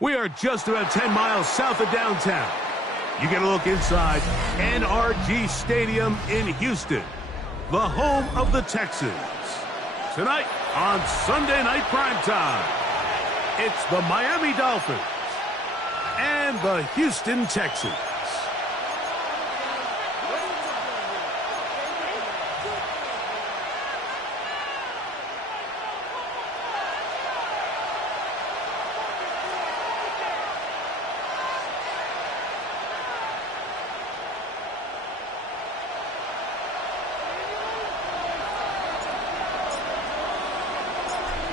We are just about 10 miles south of downtown. You get a look inside NRG Stadium in Houston, the home of the Texans. Tonight on Sunday Night Primetime, it's the Miami Dolphins and the Houston Texans.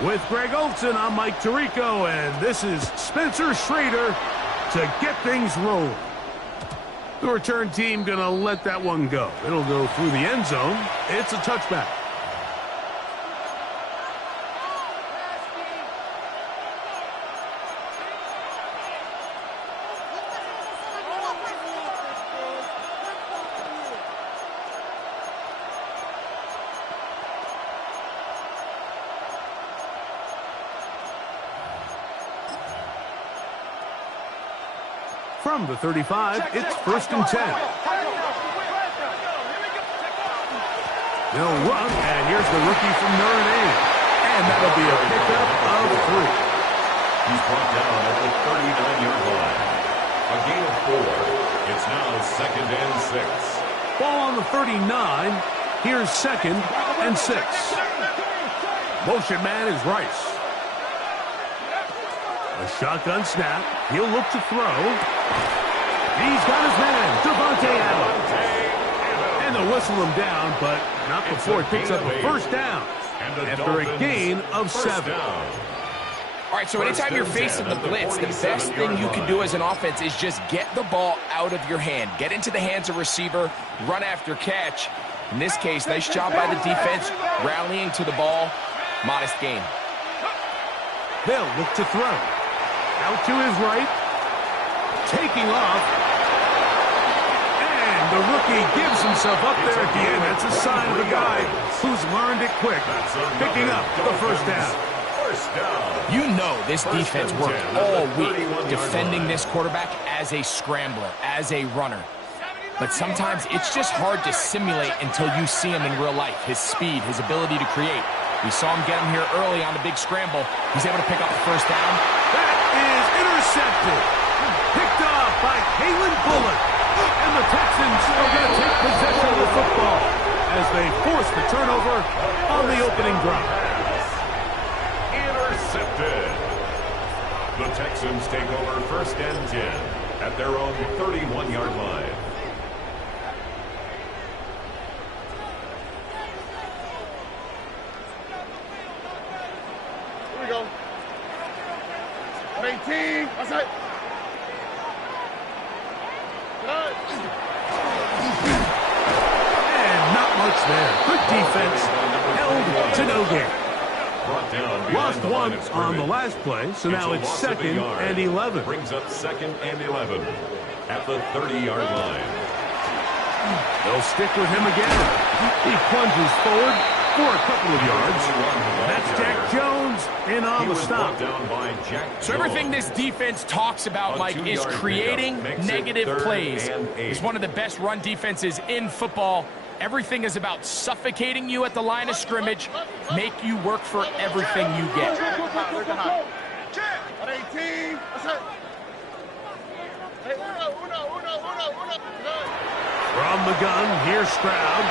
With Greg Olson, I'm Mike Tirico, and this is Spencer Schrader to get things rolling. The return team going to let that one go. It'll go through the end zone. It's a touchback. From the 35, it's 1st and 10. They'll run, and here's the rookie from Notre Dame. And that'll be a pickup of 3. He's brought down at the 39-yard line. A gain of 4. It's now 2nd and 6. Ball on the 39. Here's 2nd and 6. Motion man is Rice. A shotgun snap. He'll look to throw. He's got his man, Devontae Adams. And they'll whistle him down, but not before he picks up a first down after a gain of 7. All right, so anytime you're facing the blitz, the best thing you can do as an offense is just get the ball out of your hand. Get into the hands of receiver, run after catch. In this case, nice job by the defense, rallying to the ball. Modest gain. They'll look to throw. Out to his right. Taking off. And the rookie gives himself up there at the end. That's a sign of a guy who's learned it quick. Picking up the first down. You know this defense worked all week defending this quarterback as a scrambler, as a runner. But sometimes it's just hard to simulate until you see him in real life. His speed, his ability to create. We saw him get him here early on the big scramble. He's able to pick up the first down. That is intercepted. Picked off by Kalen Bullock. And the Texans are going to take possession of the football as they force the turnover on the opening drive. Intercepted. The Texans take over 1st and 10 at their own 31-yard line. Here we go. 18. That's it. And not much there. Good defense. Held to no gain. Lost one on the last play, so now it's 2nd and 11. Brings up 2nd and 11 at the 30-yard line. They'll stick with him again. He plunges forward for a couple of yards. That's Jack Jones in on the stop. So everything this defense talks about, Mike, is creating negative plays. It's one of the best run defenses in football. Everything is about suffocating you at the line of scrimmage, make you work for everything you get. 18. That's it. From the gun, here's Stroud.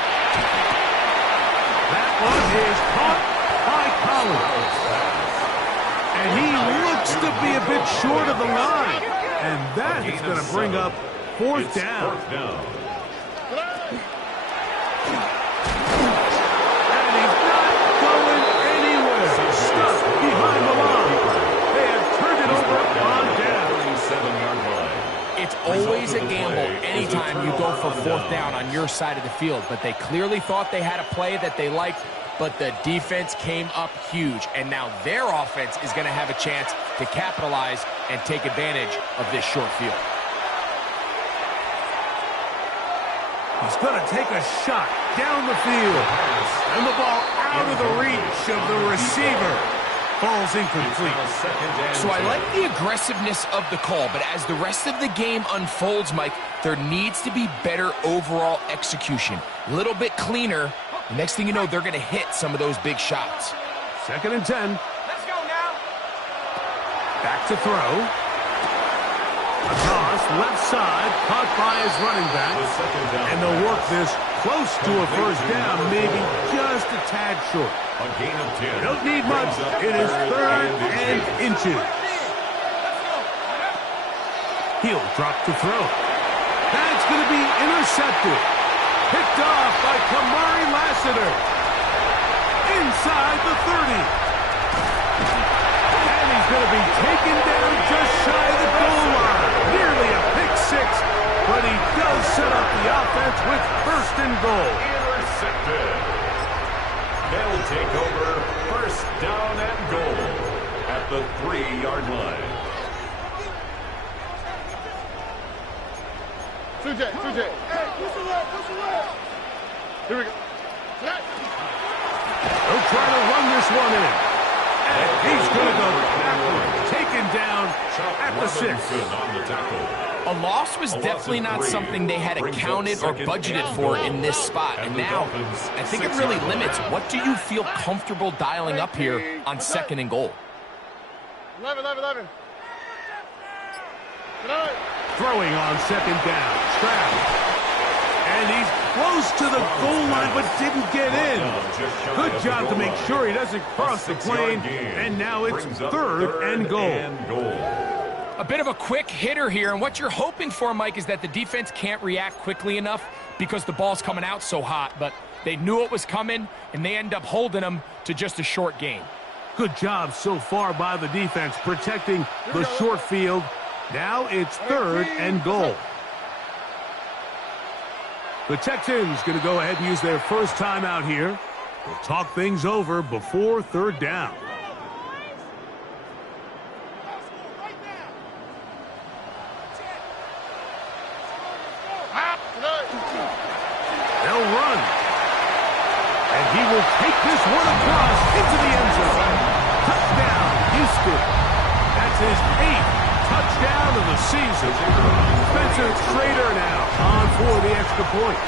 That one is caught by Collins. And he looks to be a bit short of the line. And that is going to bring up 4th down. And he's not going anywhere. Stuck behind the line. They have turned it over on down. 37-yard line. It's always a gamble anytime you go for 4th down on your side of the field, but they clearly thought they had a play that they liked, but the defense came up huge, and now their offense is going to have a chance to capitalize and take advantage of this short field. He's going to take a shot down the field. And the ball out of the reach of the receiver. Ball's incomplete. So I like the aggressiveness of the call, but as the rest of the game unfolds, Mike, there needs to be better overall execution. A little bit cleaner. The next thing you know, they're going to hit some of those big shots. 2nd and 10. Let's go now. Back to throw. A toss, left side, caught by his running back. And they'll work this close to a first down, maybe just a tad short. A gain of 10. Don't need much. It is 3rd and inches. He'll drop to throw. That's going to be intercepted. Picked off by Kamari Lassiter. Inside the 30. And he's going to be taken down just shy of the goal line. Nearly a pick six, but he does set up the offense with 1st and goal. Intercepted. They'll take over 1st down and goal at the 3-yard line. CJ. Hey, push away. Here we go. They'll try to run this one in. And he's going to go backwards, taken down at the 6. On the tackle. A loss was definitely not something they had accounted or budgeted for in this spot. And now, I think it really limits. What do you feel comfortable dialing up here on 2nd and goal? 11. Throwing on 2nd down. Stroud. And he's close to the goal line, but didn't get in. Good job to make sure he doesn't cross the plane. And now it's 3rd and goal. A bit of a quick hitter here, and what you're hoping for, Mike, is that the defense can't react quickly enough because the ball's coming out so hot. But they knew it was coming, and they end up holding them to just a short gain. Good job so far by the defense protecting the short field. Now it's 3rd and goal. The Texans going to go ahead and use their first timeout here. We'll talk things over before 3rd down. They'll run. And he will take this one across into the end zone. Touchdown, Houston. That's his 8th touchdown of the season. Spencer Schrader now on for the extra point.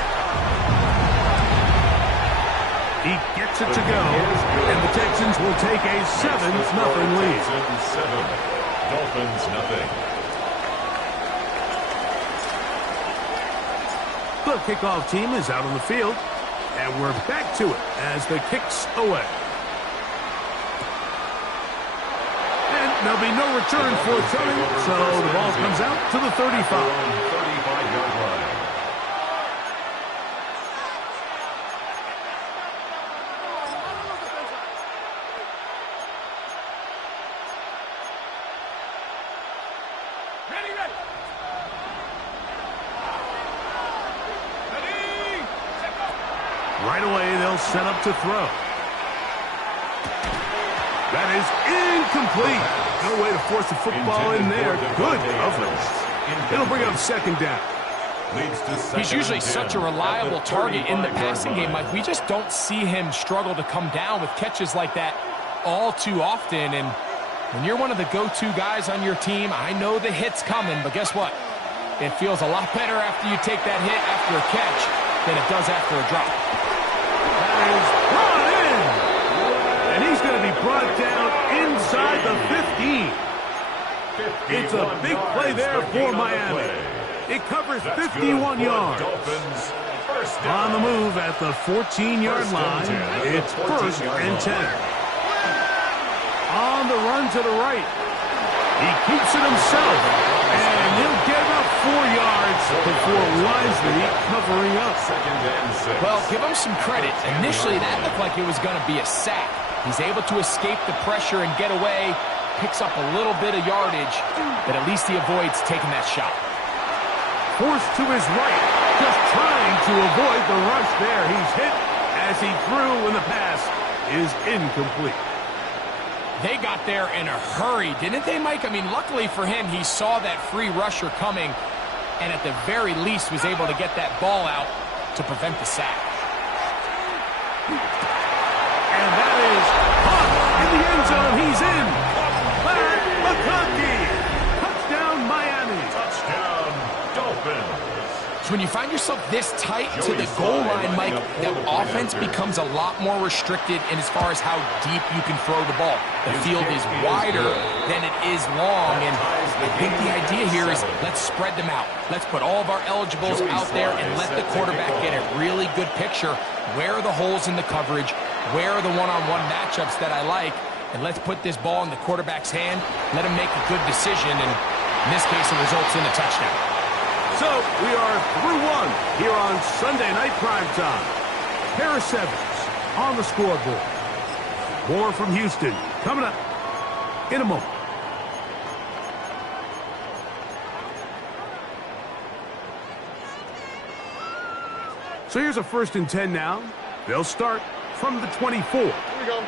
He gets it to go, and the Texans will take a 7-0 lead. 7. Dolphins nothing. The kickoff team is out on the field, and we're back to it as the kick's away. And there'll be no return forthcoming, so the ball comes out to the 35. 35-yard line. Right away, they'll set up to throw. That is incomplete. No way to force the football in there. Good coverage. It'll bring up 2nd down. He's usually such a reliable target in the passing game, Mike. We just don't see him struggle to come down with catches like that all too often. And when you're one of the go-to guys on your team, I know the hit's coming, but guess what? It feels a lot better after you take that hit after a catch than it does after a drop. That is brought in. And he's going to be brought down inside the 15. It's a big play there for Miami. It covers 51 yards. On the move at the 14-yard line. It's 1st and 10. On the run to the right. He keeps it himself. And he'll get about 4 yards before wisely covering up. Well, give him some credit. Initially, that looked like it was going to be a sack. He's able to escape the pressure and get away. Picks up a little bit of yardage, but at least he avoids taking that shot. Forced to his right, just trying to avoid the rush there. He's hit as he threw when the pass is incomplete. They got there in a hurry, didn't they, Mike? I mean, luckily for him, he saw that free rusher coming and at the very least was able to get that ball out to prevent the sack. And that is caught in the end zone. He's in. when you find yourself this tight to the goal line, Mike, the offense becomes a lot more restricted in as far as how deep you can throw the ball. The field is wider than it is long, and I think the idea here is let's spread them out. Let's put all of our eligibles out there and let the quarterback get a really good picture. Where are the holes in the coverage? Where are the one-on-one matchups that I like? And let's put this ball in the quarterback's hand, let him make a good decision, and in this case, it results in a touchdown. So we are through one here on Sunday Night Primetime. Pair of sevens on the scoreboard. More from Houston coming up in a moment. So here's a 1st and 10 now. They'll start from the 24. Here we go.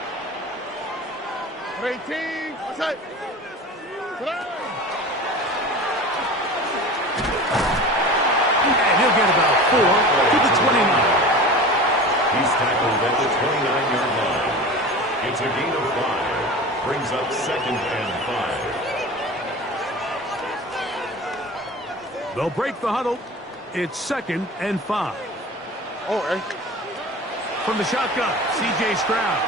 18. Outside. And he'll get about 4 to the 29. He's tackled at the 29-yard line. It's a gain of 5. Brings up 2nd and 5. They'll break the huddle. It's 2nd and 5. Oh, hey. From the shotgun, C.J. Stroud.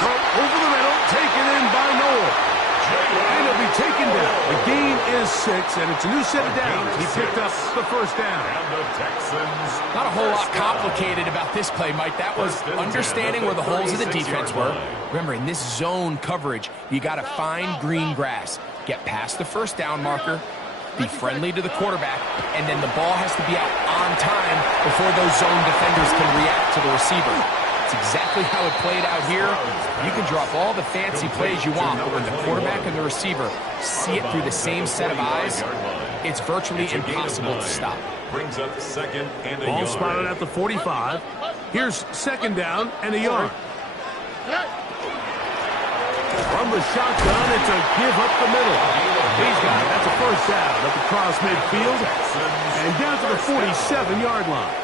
Throw over the middle, taken in by Noel. And he'll be taken down. The gain is 6, and it's a new set of downs. He picked up the 1st down. And the Texans. Not a whole lot complicated about this play, Mike. That was understanding where the holes of the defense were. Remember, in this zone coverage, you got to find green grass. Get past the 1st down marker. Be friendly to the quarterback, and then the ball has to be out on time before those zone defenders can react to the receiver. It's exactly how it played out here. You can drop all the fancy plays you want, but when the quarterback and the receiver see it through the same set of eyes, it's virtually impossible to stop. Brings up 2nd and a Ball yard. spotted at the 45. Here's 2nd down and a yard. From the shotgun, it's a give up the middle. He's got it. That's a 1st down up across midfield and down to the 47-yard line.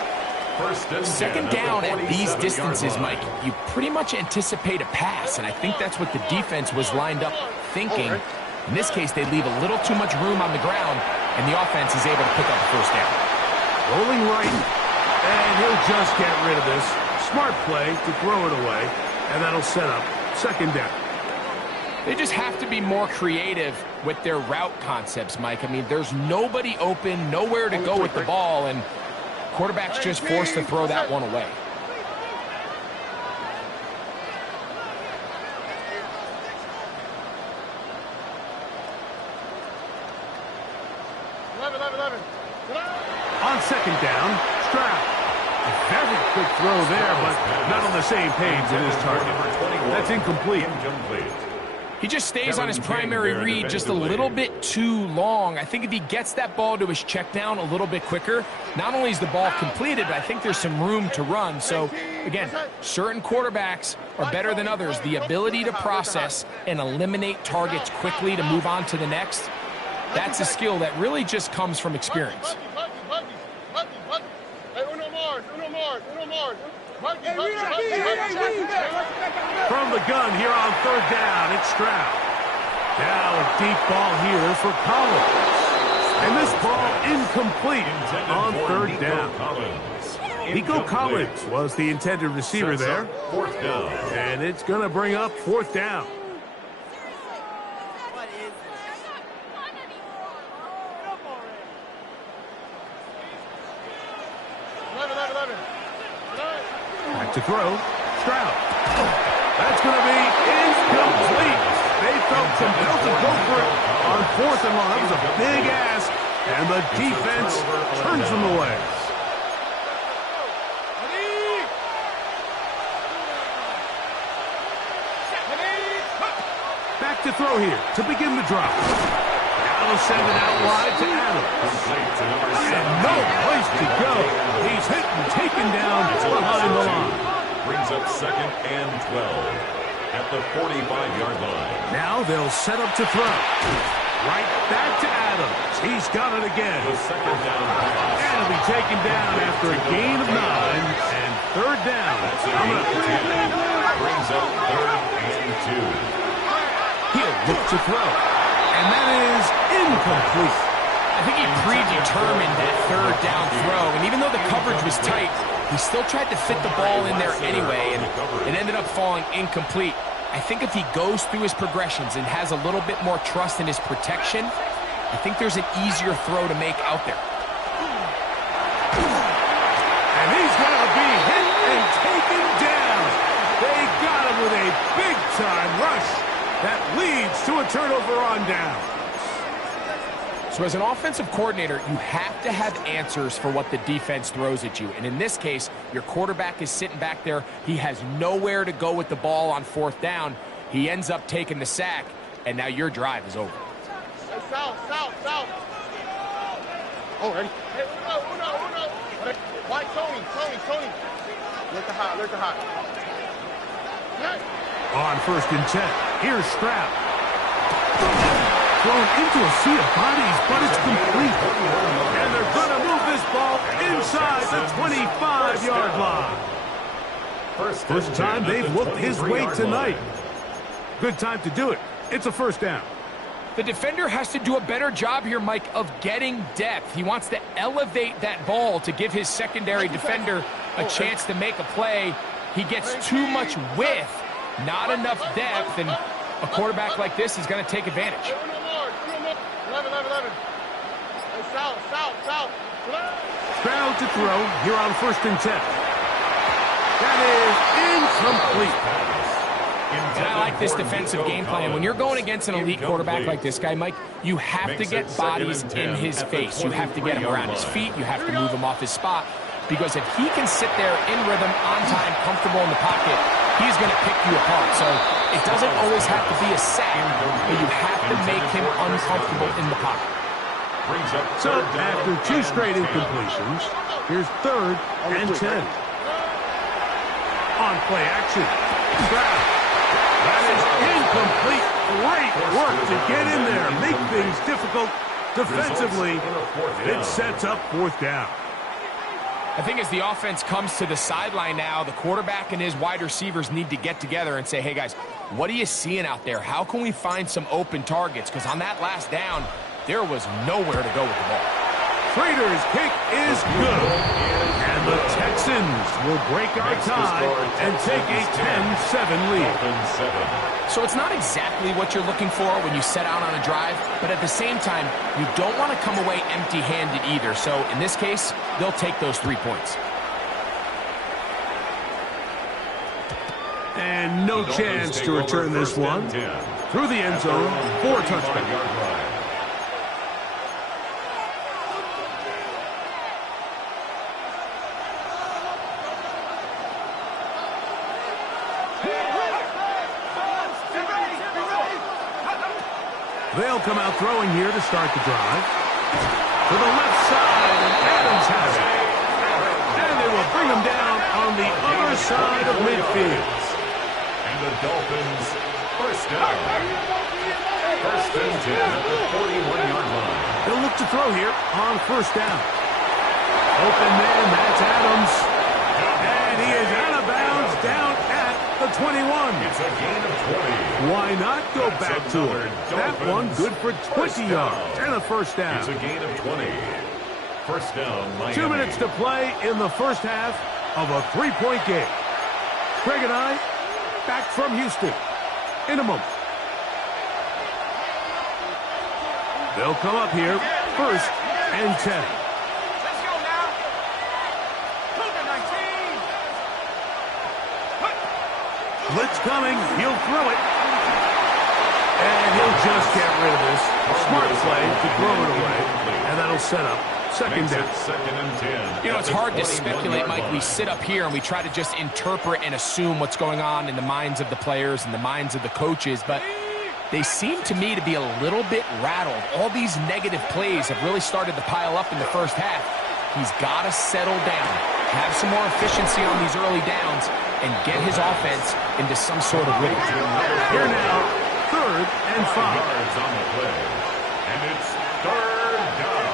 2nd down at these distances, Mike, you pretty much anticipate a pass, and I think that's what the defense was lined up thinking. In this case, they leave a little too much room on the ground, and the offense is able to pick up the 1st down. Rolling right, and he'll just get rid of this. Smart play to throw it away, and that'll set up 2nd down. They just have to be more creative with their route concepts, Mike. I mean, there's nobody open, nowhere to go with the ball, and quarterback's just forced to throw that one away. On 2nd down, Stroud. A very quick throw there, but not on the same page as his target. That's incomplete. He just stays on his primary read just a little bit too long. I think if he gets that ball to his check down a little bit quicker, not only is the ball completed, but I think there's some room to run. So, again, certain quarterbacks are better than others. The ability to process and eliminate targets quickly to move on to the next, that's a skill that really just comes from experience. From the gun here on 3rd down, it's Stroud. Now a deep ball here for Collins. And this ball incomplete on 3rd down. Nico Collins was the intended receiver there. 4th down. And it's going to bring up 4th down. Back to throw. Stroud. That's going to be incomplete. They felt compelled to go for it on 4th and long. That was a big ask, and the defense turns them away. Back to throw here to begin the drive. Now they'll send it out wide to Adams. And no place to go. He's hit and taken down behind the line. Brings up 2nd and 12 at the 45-yard line. Now they'll set up to throw. Right back to Adams. He's got it again. The 2nd down pass. And he'll be taken down after a gain of 9 and 3rd down. Coming up. Brings up 3rd and 2. He'll look to throw. And that is incomplete. I think he predetermined that third down throw, and even though the coverage was tight, he still tried to fit the ball in there anyway, and it ended up falling incomplete. I think if he goes through his progressions and has a little bit more trust in his protection, I think there's an easier throw to make out there. And he's going to be hit and taken down. They got him with a big-time rush that leads to a turnover on down. So as an offensive coordinator, you have to have answers for what the defense throws at you. And in this case, your quarterback is sitting back there. He has nowhere to go with the ball on fourth down. He ends up taking the sack, and now your drive is over. Hey, south. Oh, ready? Hey, Uno. Why, Tony. Look the hot. Yes. On 1st and 10, here's Stroud. Thrown into a sea of bodies, but it's complete. And they're going to move this ball inside the 25-yard line. First time they've looked his way tonight. Good time to do it. It's a first down. The defender has to do a better job here, Mike, of getting depth. He wants to elevate that ball to give his secondary defender a chance to make a play. He gets too much width, not enough depth, and a quarterback like this is going to take advantage. 11. Hey, south. Stroud to throw here on 1st and 10. That is incomplete. And I like this defensive game plan. When you're going against an elite quarterback like this guy, Mike, you have to get bodies in his face. You have to get him around his feet. You have to move him off his spot. Because if he can sit there in rhythm, on time, comfortable in the pocket, he's going to pick you apart. So it doesn't always have to be a sack, but you have to make him uncomfortable in the pocket. So after 2 straight incompletions, here's 3rd and 10. On play action, Stroud. That is incomplete. Great work to get in there, make things difficult defensively. It sets up 4th down. I think as the offense comes to the sideline now, the quarterback and his wide receivers need to get together and say, hey, guys, what are you seeing out there? How can we find some open targets? Because on that last down, there was nowhere to go with the ball. Prater's kick is good. And the Texans will break our tie and take a 10-7 lead. So it's not exactly what you're looking for when you set out on a drive, but at the same time, you don't want to come away empty-handed either. So in this case, they'll take those 3 points. And no chance to return this one. Through the end zone for a touchdown. They'll come out throwing here to start the drive. To the left side, and Adams has it. And they will bring him down on the other side of midfield. And the Dolphins, first down. 1st and 10 at the 41-yard line. They'll look to throw here on 1st down. Open man, that's Adams. And he is out of bounds down at the 21. It's a gain of 20. Why not go back to it? That one good for 20 yards and a first down. It's a gain of 20. First down, Miami. 2 minutes to play in the first half of a 3-point game. Greg and I back from Houston in a moment. They'll come up here 1st and 10. Let's go now. Cougar 19. Blitz coming. He'll throw it. And he'll just get rid of this. Smart play to throw it away. And that'll set up 2nd down. 2nd and 10. You know, it's hard to speculate, Mike. We sit up here and we try to just interpret and assume what's going on in the minds of the players and the minds of the coaches, but they seem to me to be a little bit rattled. All these negative plays have really started to pile up in the first half. He's got to settle down, have some more efficiency on these early downs, and get his offense into some sort of rhythm. Here now, 3rd and 5. Yards on the play. And it's 3rd down.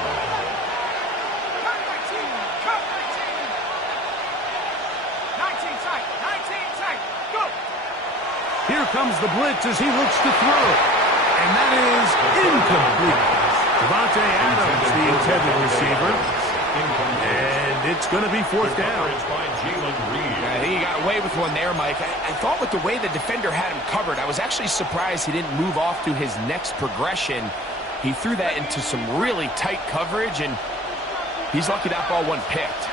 Cut 19. 19 tight. Go. Here comes the blitz as he looks to throw. And that is incomplete. Devontae Adams, the intended receiver. And it's going to be fourth down. I think he got away with one there, Mike. I thought with the way the defender had him covered, I was actually surprised he didn't move off to his next progression. He threw that into some really tight coverage, and he's lucky that ball wasn't picked.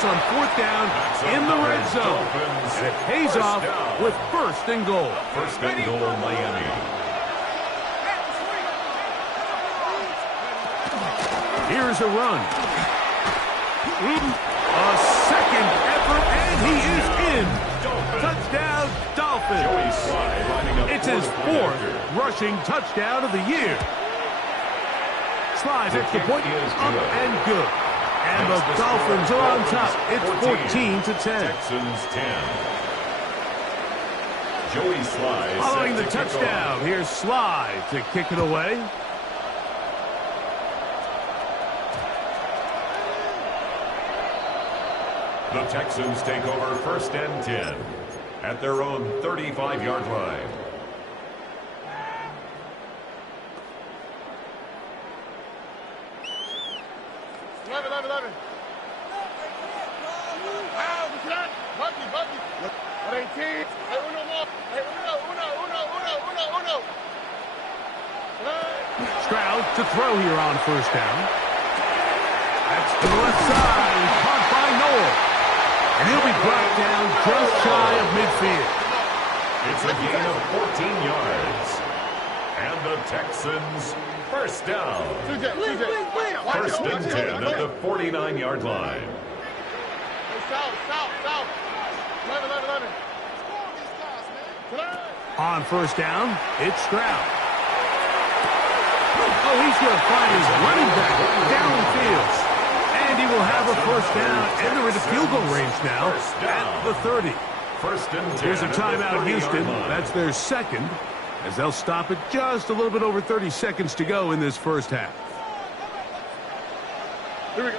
On fourth down in the red zone. And it pays off with first and goal. First and goal, Miami. Here's a run. A second effort, and he is in. Touchdown, Dolphins. It's his fourth rushing touchdown of the year. Slides extra point, up and good. And the Dolphins are on top. It's 14-10. Texans 10. Joey Sly following the touchdown. Here's Sly to kick it away. The Texans take over first and 10 at their own 35-yard line. Stroud to throw here on first down. That's to the left side. Caught by Noel. And he'll be brought down just shy of midfield. It's a gain of 14 yards. And the Texans first down. First and 10 at the 49-yard line. On first down, it's Stroud. Oh, he's going to find his running back downfield. And he will have a first down. And they're into field goal range now at the 30. First and 10. Here's a timeout, Houston. That's their second, as they'll stop it just a little bit over 30 seconds to go in this first half. Here we go.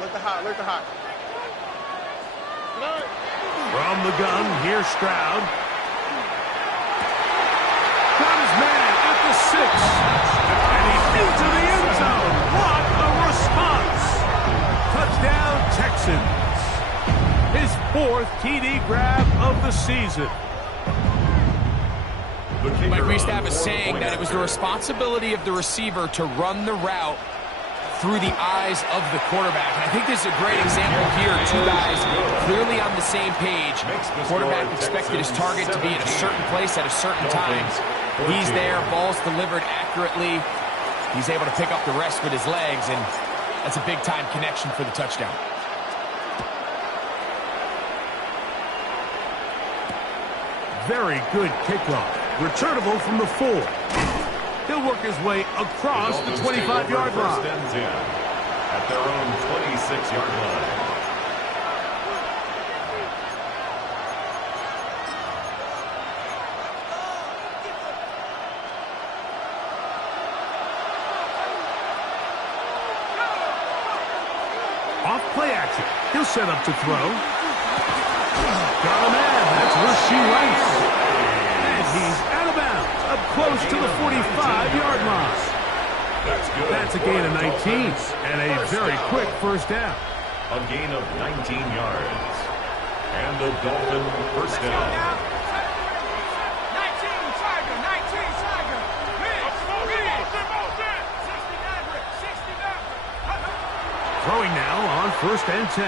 Look the hot. From the gun, here's Stroud. Got his man at the 6. And he's into the end zone. What a response. Touchdown, Texans. His fourth TD grab of the season. Like we used to have a saying that it was the responsibility of the receiver to run the route through the eyes of the quarterback. And I think this is a great example here. Two guys clearly on the same page. Quarterback expected his target to be at a certain place at a certain time. He's there, ball's delivered accurately. He's able to pick up the rest with his legs, and that's a big-time connection for the touchdown. Very good kickoff. Returnable from the 4. He'll work his way across the 25-yard line. First and 10 at their own 26-yard line. Off play action. He'll set up to throw. Got a man. That's Rashee Rice. And he's out of bounds. Up close to the 45-yard line. That's a gain of 19 and a very quick first down. A gain of 19 yards. And the Dolphin first down. 19 Tiger. Throwing now on first and 10.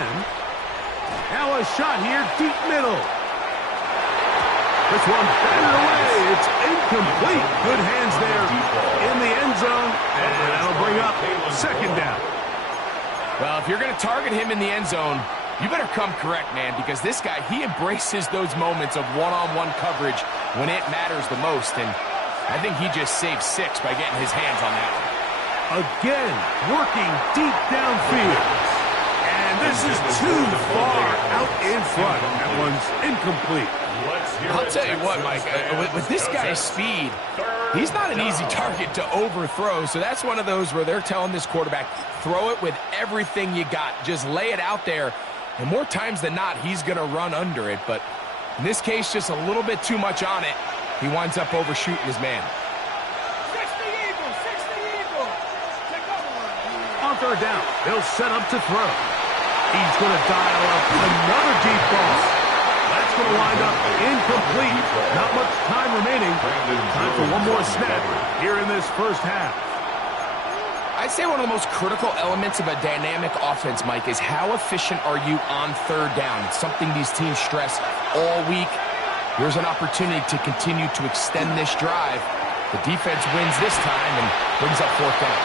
Now a shot here, deep middle. This one batted away. It's incomplete. Good hands there in the end zone. And that'll bring up second down. Well, if you're going to target him in the end zone, you better come correct, man, because this guy, he embraces those moments of one-on-one coverage when it matters the most. And I think he just saved 6 by getting his hands on that one. Again, working deep downfield. And this This is too far out in front. That one's incomplete. I'll tell you what, Mike, with this guy's speed, he's not an easy target to overthrow. So that's one of those where they're telling this quarterback, throw it with everything you got. Just lay it out there. And more times than not, he's going to run under it. But in this case, just a little bit too much on it. He winds up overshooting his man. 60 Eagle. On third down, they'll set up to throw. He's going to dial up another deep ball. That's going to wind up incomplete. Not much time remaining. Time for one more snap here in this first half. I'd say one of the most critical elements of a dynamic offense, Mike, is how efficient are you on third down. It's something these teams stress all week. Here's an opportunity to continue to extend this drive. The defense wins this time and brings up fourth down.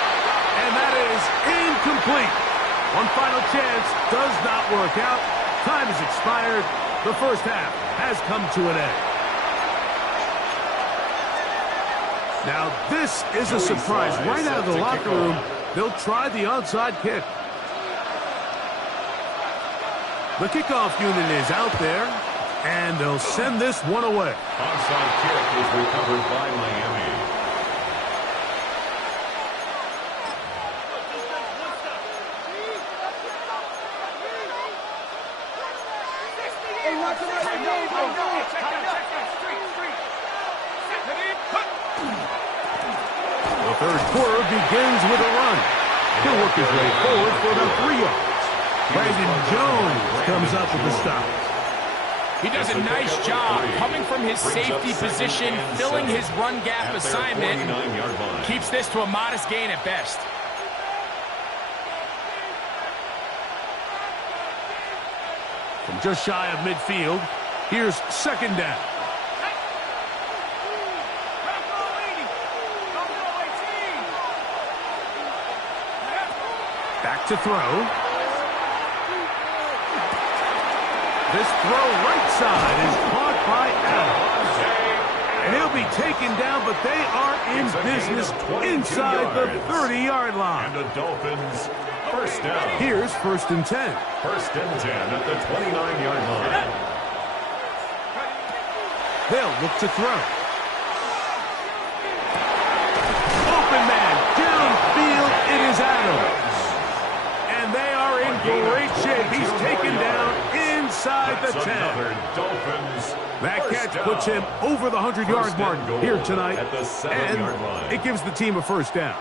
And that is incomplete. One final chance does not work out. Time has expired. The first half has come to an end. Now, this is a surprise. Right out of the locker room, they'll try the onside kick. The kickoff unit is out there, and they'll send this one away. Onside kick is recovered by Miami. The third quarter begins with a run. He'll work his way forward for about 3 yards. Brandon Jones comes up with the stop. He does a nice job coming from his safety position, filling his run gap assignment, keeps this to a modest gain at best. From just shy of midfield, here's second down. Back to throw. This throw right side is caught by Adams. And he'll be taken down, but they are in business inside the 30-yard line. And the Dolphins first down. Here's first and 10. First and 10 at the 29-yard line. They'll look to throw. Open man, downfield, it is Adams. And they are in great shape. He's taken down inside the 10. That catch puts him over the 100-yard mark here tonight. And it gives the team a first down.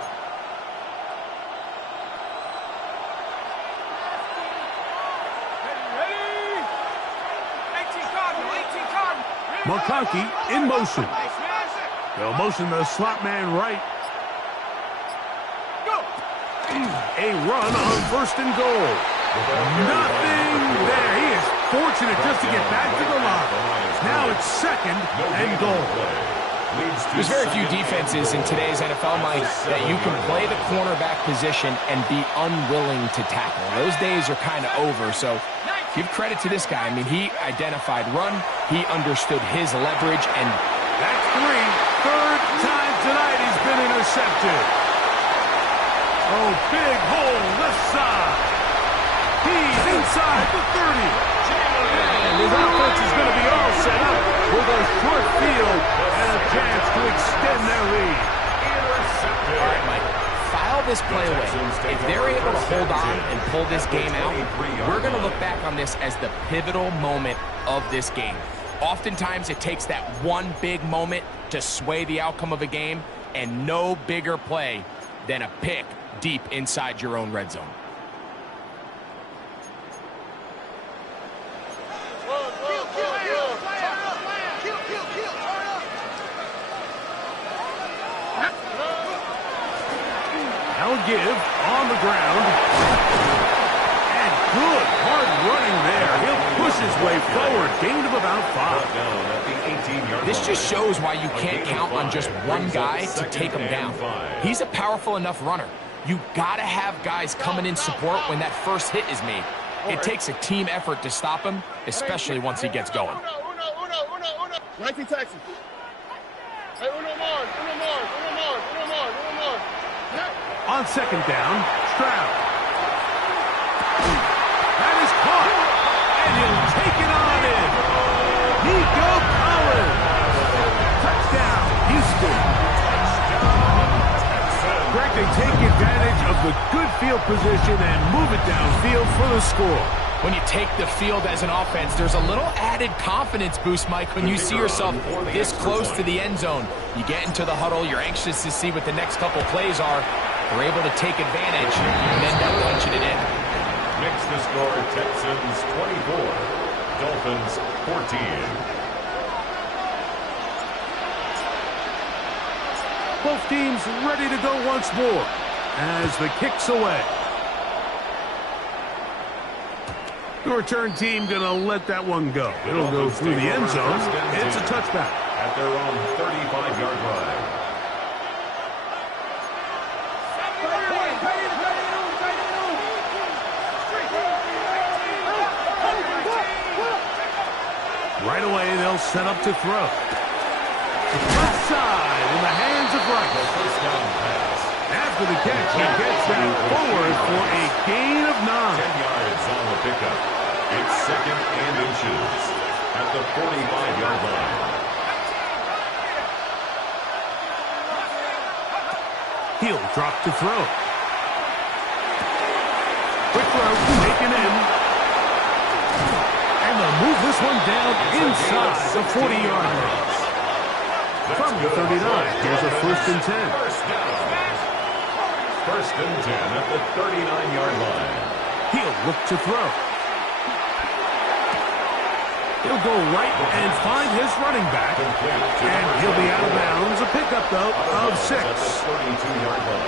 McConkey in motion. They'll motion the slot man right. A run on first and goal. Nothing there. He is fortunate just to get back to the line. Now it's second and goal. There's very few defenses in today's NFL, Mike, that you can play the cornerback position and be unwilling to tackle. Those days are kind of over, so give credit to this guy. I mean, he identified run, he understood his leverage, and that's three. Third time tonight he's been intercepted. Oh, big hole left side. He's inside the 30. And his offense is going to be all set up with a short field and a chance to extend their lead. All right, Mike, file this play away. If they're able to hold on and pull this game out, we're going to look back on this as the pivotal moment of this game. Oftentimes, it takes that one big moment to sway the outcome of a game, and no bigger play than a pick deep inside your own red zone. Now give on the ground. And good hard running there. He'll push his way forward. Gain of about 5. This just shows why you can't count on just one guy to take him down. He's a powerful enough runner. You gotta have guys coming in support when that first hit is made. It takes a team effort to stop him, especially once he gets going. 19 Texas. Hey, uno more. On second down, Stroud. That is have the good field position and move it downfield for the score. When you take the field as an offense, there's a little added confidence boost, Mike, when you see yourself this close to the end zone. You get into the huddle, you're anxious to see what the next couple plays are. They're able to take advantage and end up punching it in. Makes the score Texans 24, Dolphins 14. Both teams ready to go once more as the kick's away. The return team going to let that one go. It'll go through the end zone. It's a touchback. At their own 35-yard line. Right away, they'll set up to throw. Left side in the hands of Rice. First down pass. After the catch, he gets that forward for a gain of 9. 10 yards on the pickup. It's second and inches at the 45-yard line. He'll drop to throw. Quick throw, taken in. And they'll move this one down inside the 40-yard line. From the 39, here's a 1st and 10. First down. 1st and 10 at the 39-yard line. He'll look to throw. He'll go right and find his running back. And he'll be out of bounds. A pickup, though, of 6.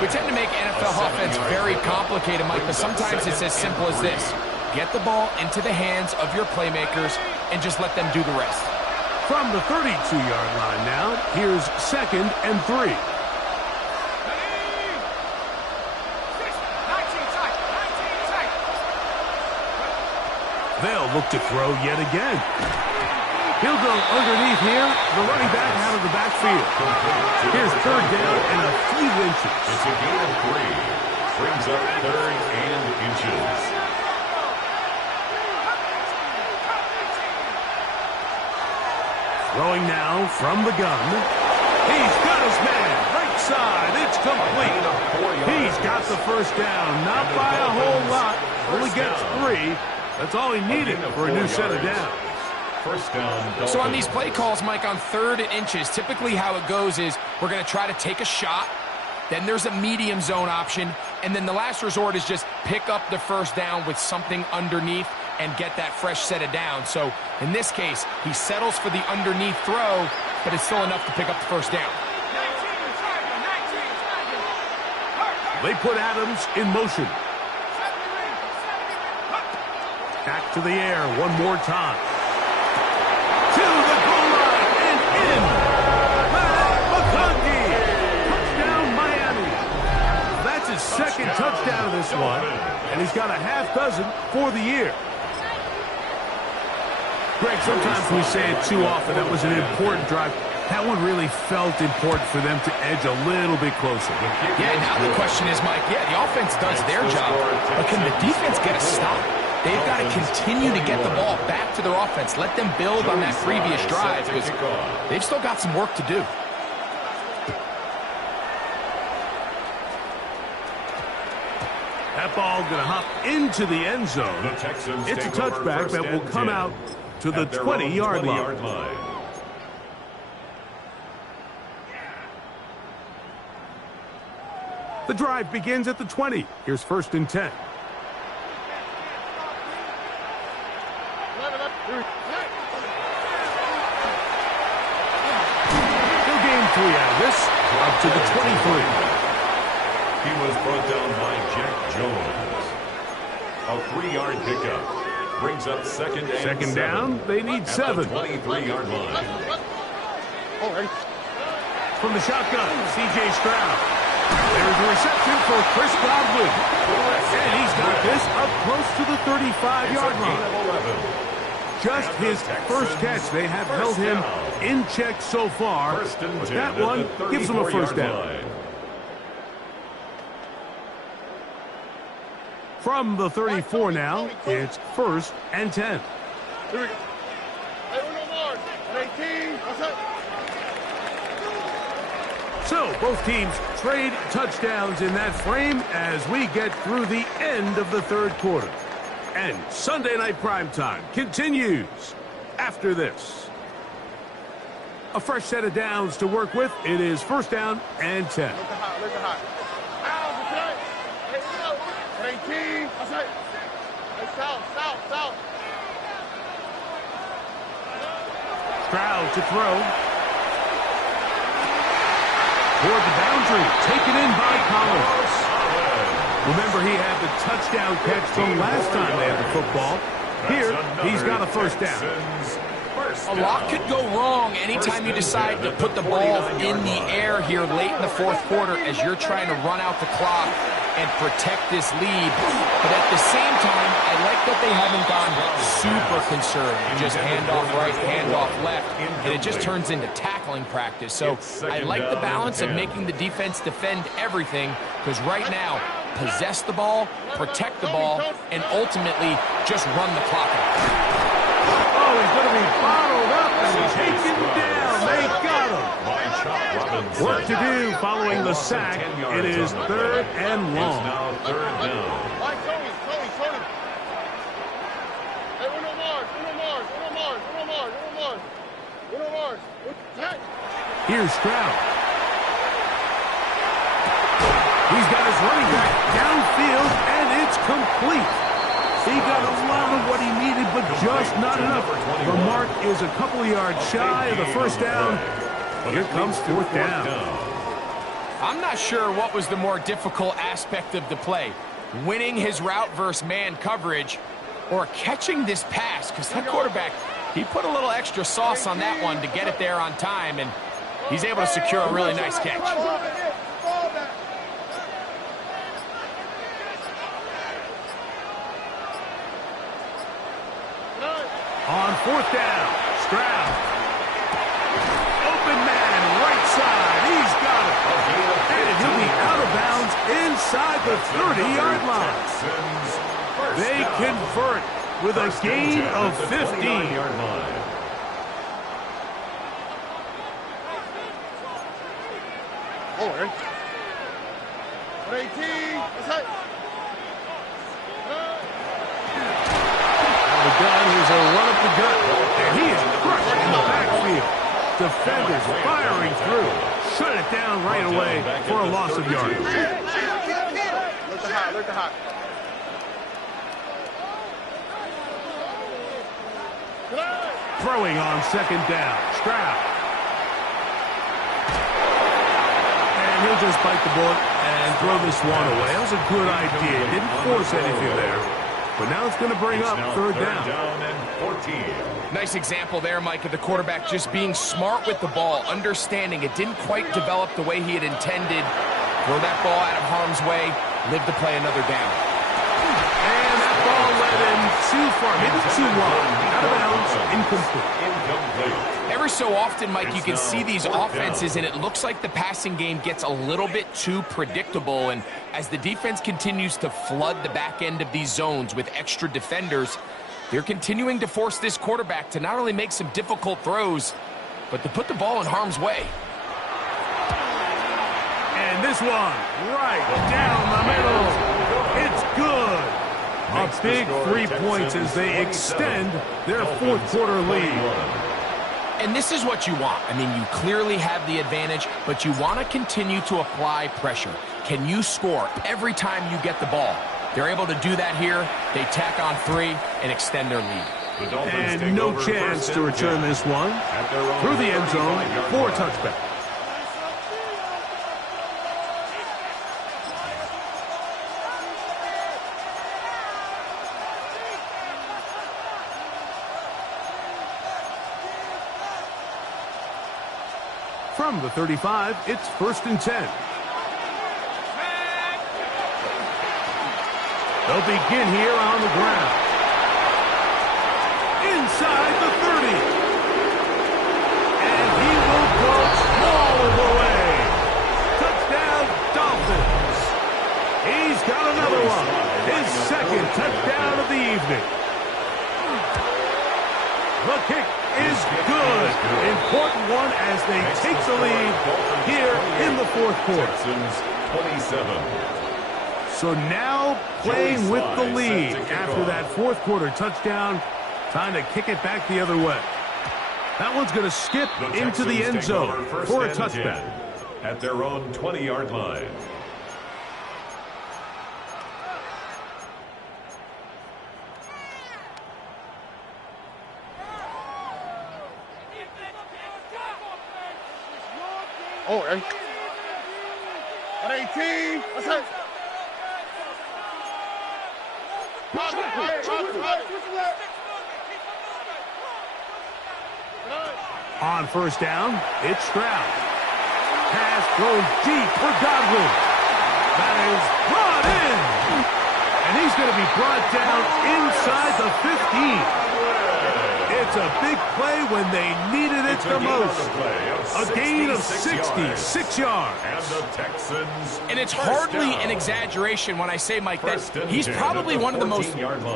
We tend to make NFL offense very complicated, Mike, but sometimes it's as simple as this. Get the ball into the hands of your playmakers and just let them do the rest. From the 32-yard line now, here's 2nd and 3. They'll look to throw yet again. He'll go underneath here. The running back out of the backfield. Here's 3rd down and a few inches. It's a gain of 3. Brings up 3rd and inches. Throwing now from the gun. He's got his man. Right side. It's complete. He's got the 1st down. Not by a whole lot. Only gets 3. That's all he needed for a new set of downs. First down. So on these play calls, Mike, on 3rd and inches, typically how it goes is we're going to try to take a shot. Then there's a medium zone option. And then the last resort is just pick up the 1st down with something underneath and get that fresh set of downs. So in this case, he settles for the underneath throw, but it's still enough to pick up the 1st down. They put Adams in motion. Back to the air one more time. To the goal line and in. Matt McConkey. Touchdown, Miami. That's his 2nd touchdown of this one, and he's got a half dozen for the year. Greg, sometimes we say it too often. That was an important drive. That one really felt important for them to edge a little bit closer. Yeah, now the question is, Mike, the offense does their job, but can the defense get a stop? They've got to continue to get the ball back to their offense. Let them build on that previous drive because they've still got some work to do. That ball going to hop into the end zone. It's a touchback that will come out to the 20-yard line. The drive begins at the 20. Here's 1st and 10. He'll gain 3 out of this. Up to the 23. He was brought down by Jack Jones. A 3-yard pickup. Brings up 2nd and 2nd down. They need 7. 23-yard line. From the shotgun, C.J. Stroud. There's a reception for Chris Godwin. And he's got this up close to the 35-yard line. Just his 1st catch. They have held him in check so far. But that one gives him a 1st down. From the 34 now, it's 1st and 10. Here we go. Hey, 18. So, both teams trade touchdowns in that frame as we get through the end of the third quarter. And Sunday Night Primetime continues after this. A fresh set of downs to work with. It is first down and 10. Look hot. Hey, team. Hey, south. Stroud to throw. Toward the boundary. Taken in by Collins. Remember, he had the touchdown catch from last time they had the football. Here, he's got a first down. A lot could go wrong anytime you decide to put the ball in the air here late in the fourth quarter as you're trying to run out the clock and protect this lead. But at the same time, I like that they haven't gone super conservative. Just handoff right, handoff left, and it just turns into tackling practice. So I like the balance of making the defense defend everything, because right now, possess the ball, protect the ball, and ultimately just run the clock out. Oh, he's going to be bottled up and taken down. They got him. Work to do following the sack. It is third and long. Tony. Hey, Uno Mars. Here's Stroud. He's got his running back downfield, and it's complete. He got a lot of what he needed, but just not enough. The mark is a couple of yards shy of the first down. Here comes fourth down. I'm not sure what was the more difficult aspect of the play, winning his route versus man coverage or catching this pass, because that quarterback, he put a little extra sauce on that one to get it there on time, and he's able to secure a really nice catch. On fourth down, Stroud. Open man, right side. He's got it. And he'll be out of bounds inside the 30-yard line. They convert with a gain of 15. Forward. 18. The gun, here's a run up the gut, and he is crushed in the backfield. Defenders firing through. Shut it down right away for a loss of yardage. Look the hot. Throwing on second down, Stroud. And he'll just bite the bullet and throw this one away. That was a good idea. Didn't force anything there. But now it's going to bring up third down. And 14. Nice example there, Mike, of the quarterback just being smart with the ball, understanding it didn't quite develop the way he had intended. Throw that ball out of harm's way, live to play another down. And that ball led him too far, maybe too long. Out of bounds, incomplete. Every so often, Mike, you can see these offenses, and it looks like the passing game gets a little bit too predictable. And as the defense continues to flood the back end of these zones with extra defenders, they're continuing to force this quarterback to not only make some difficult throws, but to put the ball in harm's way. And this one, right down the middle. It's good. A big 3 points as they extend their fourth quarter lead. And this is what you want. I mean, you clearly have the advantage, but you want to continue to apply pressure. Can you score every time you get the ball? They're able to do that here. They tack on 3 and extend their lead. And no chance to return this one. Through the end zone for a touchback. From the 35, it's first and 10. They'll begin here on the ground. Inside the 30. And he will go all the way. Touchdown, Dolphins. He's got another one. His second touchdown of the evening. The kick is good. Important one as they take the lead here in the fourth quarter. Texans 27. So now playing with the lead after that fourth quarter touchdown. Time to kick it back the other way. That one's going to skip into the end zone for a touchback. At their own 20-yard line. Oh, at 18. What's up? On first down, it's Stroud. Pass thrown deep for Godwin. That is brought in. And he's going to be brought down inside the 15. It's a big play when they needed it the most. A gain of 66 yards. And the Texans. And it's hardly an exaggeration when I say, Mike, that he's probably one of the most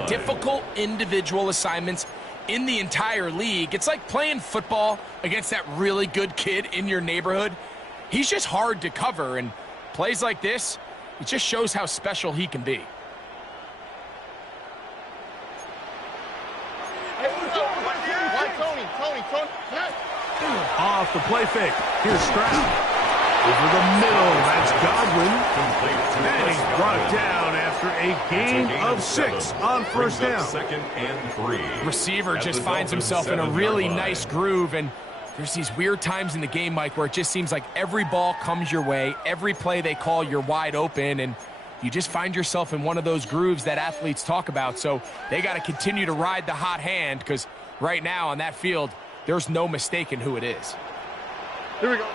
difficult individual assignments in the entire league. It's like playing football against that really good kid in your neighborhood. He's just hard to cover, and plays like this, it just shows how special he can be. Off the play fake. Here's Stroud. Over the middle. That's Godwin. And he's brought down after a gain of 6 on first down. Second and 3. Receiver just finds himself in a really nice groove, and there's these weird times in the game, Mike, where it just seems like every ball comes your way, every play they call, you're wide open, and you just find yourself in one of those grooves that athletes talk about. So they got to continue to ride the hot hand, because right now on that field, there's no mistaking who it is. Here we go.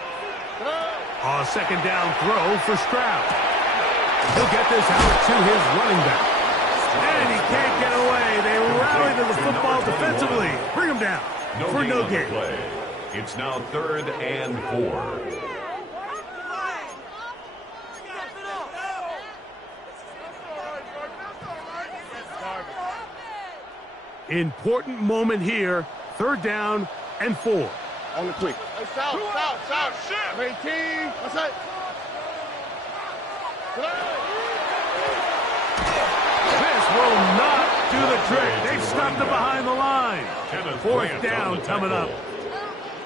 A second down throw for Stroud. He'll get this out to his running back. And he can't get away. They rally to the football defensively. Bring him down for no gain. It's now 3rd and 4. Important moment here. 3rd down and 4. On the quick. Hey, south. 18. What's that? This will not do the trick. They've stopped it behind the line. 4th down coming up.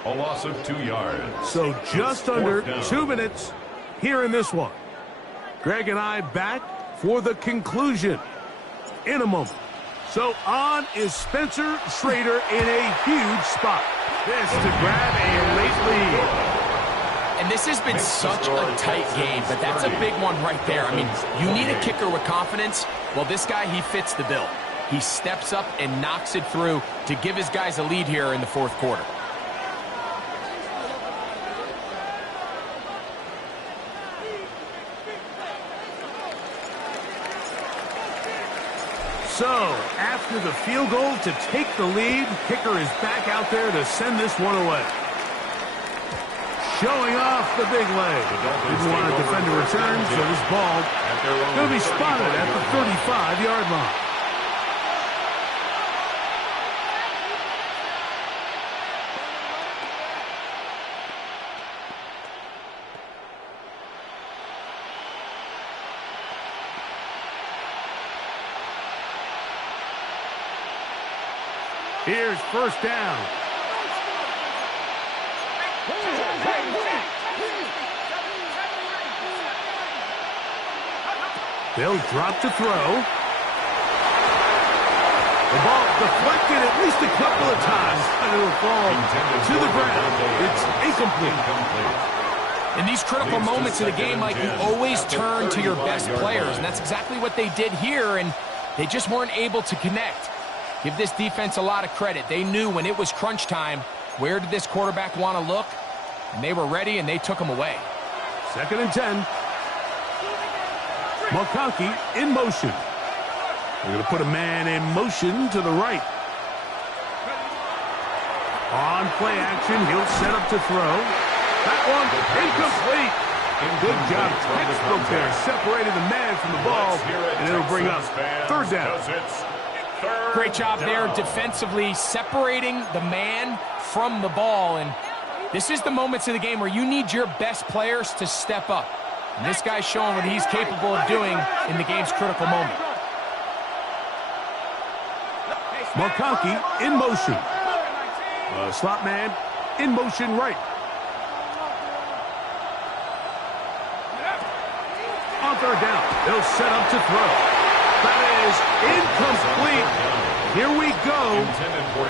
A loss of 2 yards. So just under 2 minutes here in this one. Greg and I back for the conclusion in a moment. So on is Spencer Schrader in a huge spot. This to grab a late lead. And this has been such a tight game, but that's a big one right there. I mean, you need a kicker with confidence. Well, this guy, he fits the bill. He steps up and knocks it through to give his guys a lead here in the fourth quarter. So, after the field goal to take the lead, kicker is back out there to send this one away. Showing off the big leg. Didn't want to defend a return, so this ball going to be spotted at the 35-yard line. Here's first down. They'll drop to throw. The ball deflected at least a couple of times, and it will fall to the ground. It's incomplete. In these critical moments of the game, Mike, you always turn to your best players, and that's exactly what they did here, and they just weren't able to connect. Give this defense a lot of credit. They knew when it was crunch time, where did this quarterback want to look? And they were ready, and they took him away. 2nd and 10. McConkey in motion. They're going to put a man in motion to the right. On play action, he'll set up to throw. That one incomplete. Good job. Textbook there. Separated the man from the ball, and it'll bring up 3rd down. Great job there defensively, separating the man from the ball. And this is the moments of the game where you need your best players to step up. And this guy's showing what he's capable of doing in the game's critical moment. McConkey in motion. Slot man in motion right. On third down, they'll set up to throw. That is incomplete. Here we go.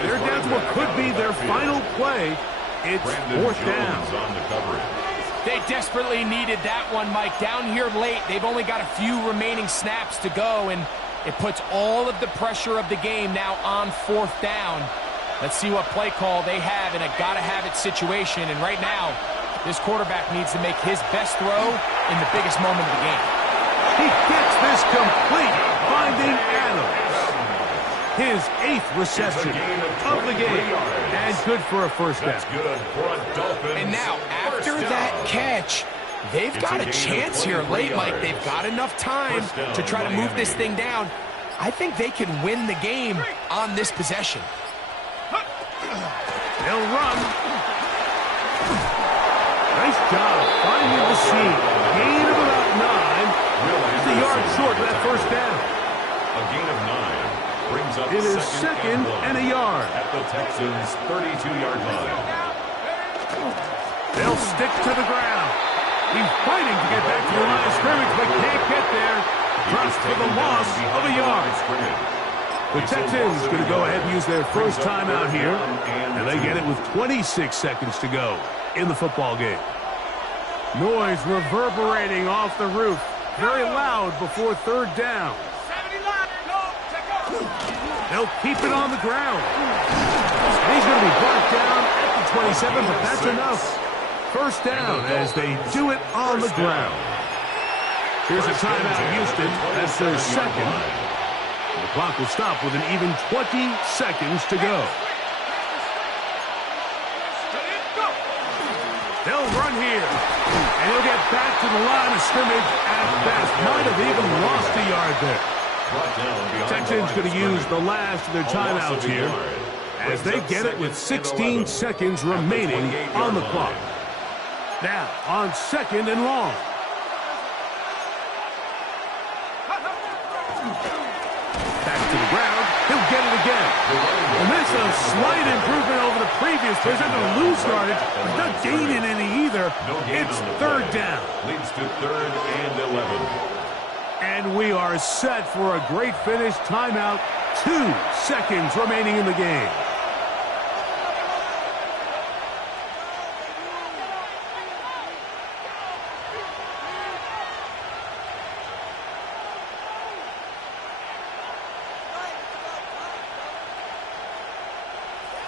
They're down to what could be their final play. It's fourth down. They desperately needed that one, Mike. Down here late, they've only got a few remaining snaps to go, and it puts all of the pressure of the game now on fourth down. Let's see what play call they have in a gotta-have-it situation. And right now, this quarterback needs to make his best throw in the biggest moment of the game. He gets this complete, finding Adams. His 8th reception of the game, and good for a first down. And now, after that catch, they've got a chance here late, Mike. They've got enough time to try to move this thing down. I think they can win the game on this possession. They'll run. Nice job finding the seam. Gain of about 9. Just a yard short of that first down. A gain of 9 brings up it is second and a yard. At the Texans' 32-yard line. They'll stick to the ground. He's fighting to get back to the line of scrimmage, but can't get there. Drops for the loss of a yard. The Texans going to go ahead and use their first timeout here, and they get it with 26 seconds to go in the football game. Noise reverberating off the roof. Very loud before third down. They'll keep it on the ground. And he's going to be brought down at the 27, but that's enough. First down as they do it on the ground. Here's a timeout, Houston. That's their second. The clock will stop with an even 20 seconds to go. They'll run here. And he'll get back to the line of scrimmage at best. Might have even lost a yard there. Texans going to use the last of their timeouts here as they get it with 16 seconds remaining on the clock. Now, on second and long. Back to the ground. He'll get it again. And this is a slight improvement over the previous play. He's not going to lose yardage. He's not gaining any either. It's third down. Leads to 3rd and 11. And we are set for a great finish. Timeout. 2 seconds remaining in the game.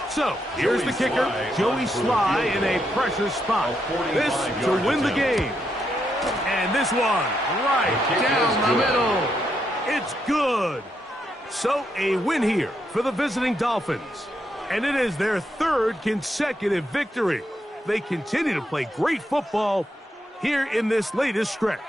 So, here's the kicker, Joey Sly in a pressure spot. This to win the game. And this one right down the middle. It's good. So, a win here for the visiting Dolphins. And it is their 3rd consecutive victory. They continue to play great football here in this latest stretch.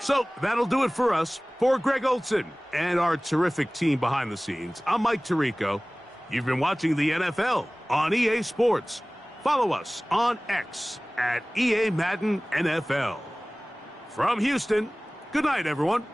So, that'll do it for us. For Greg Olson and our terrific team behind the scenes, I'm Mike Tirico. You've been watching the NFL on EA Sports. Follow us on X at EA Madden NFL. From Houston, good night, everyone.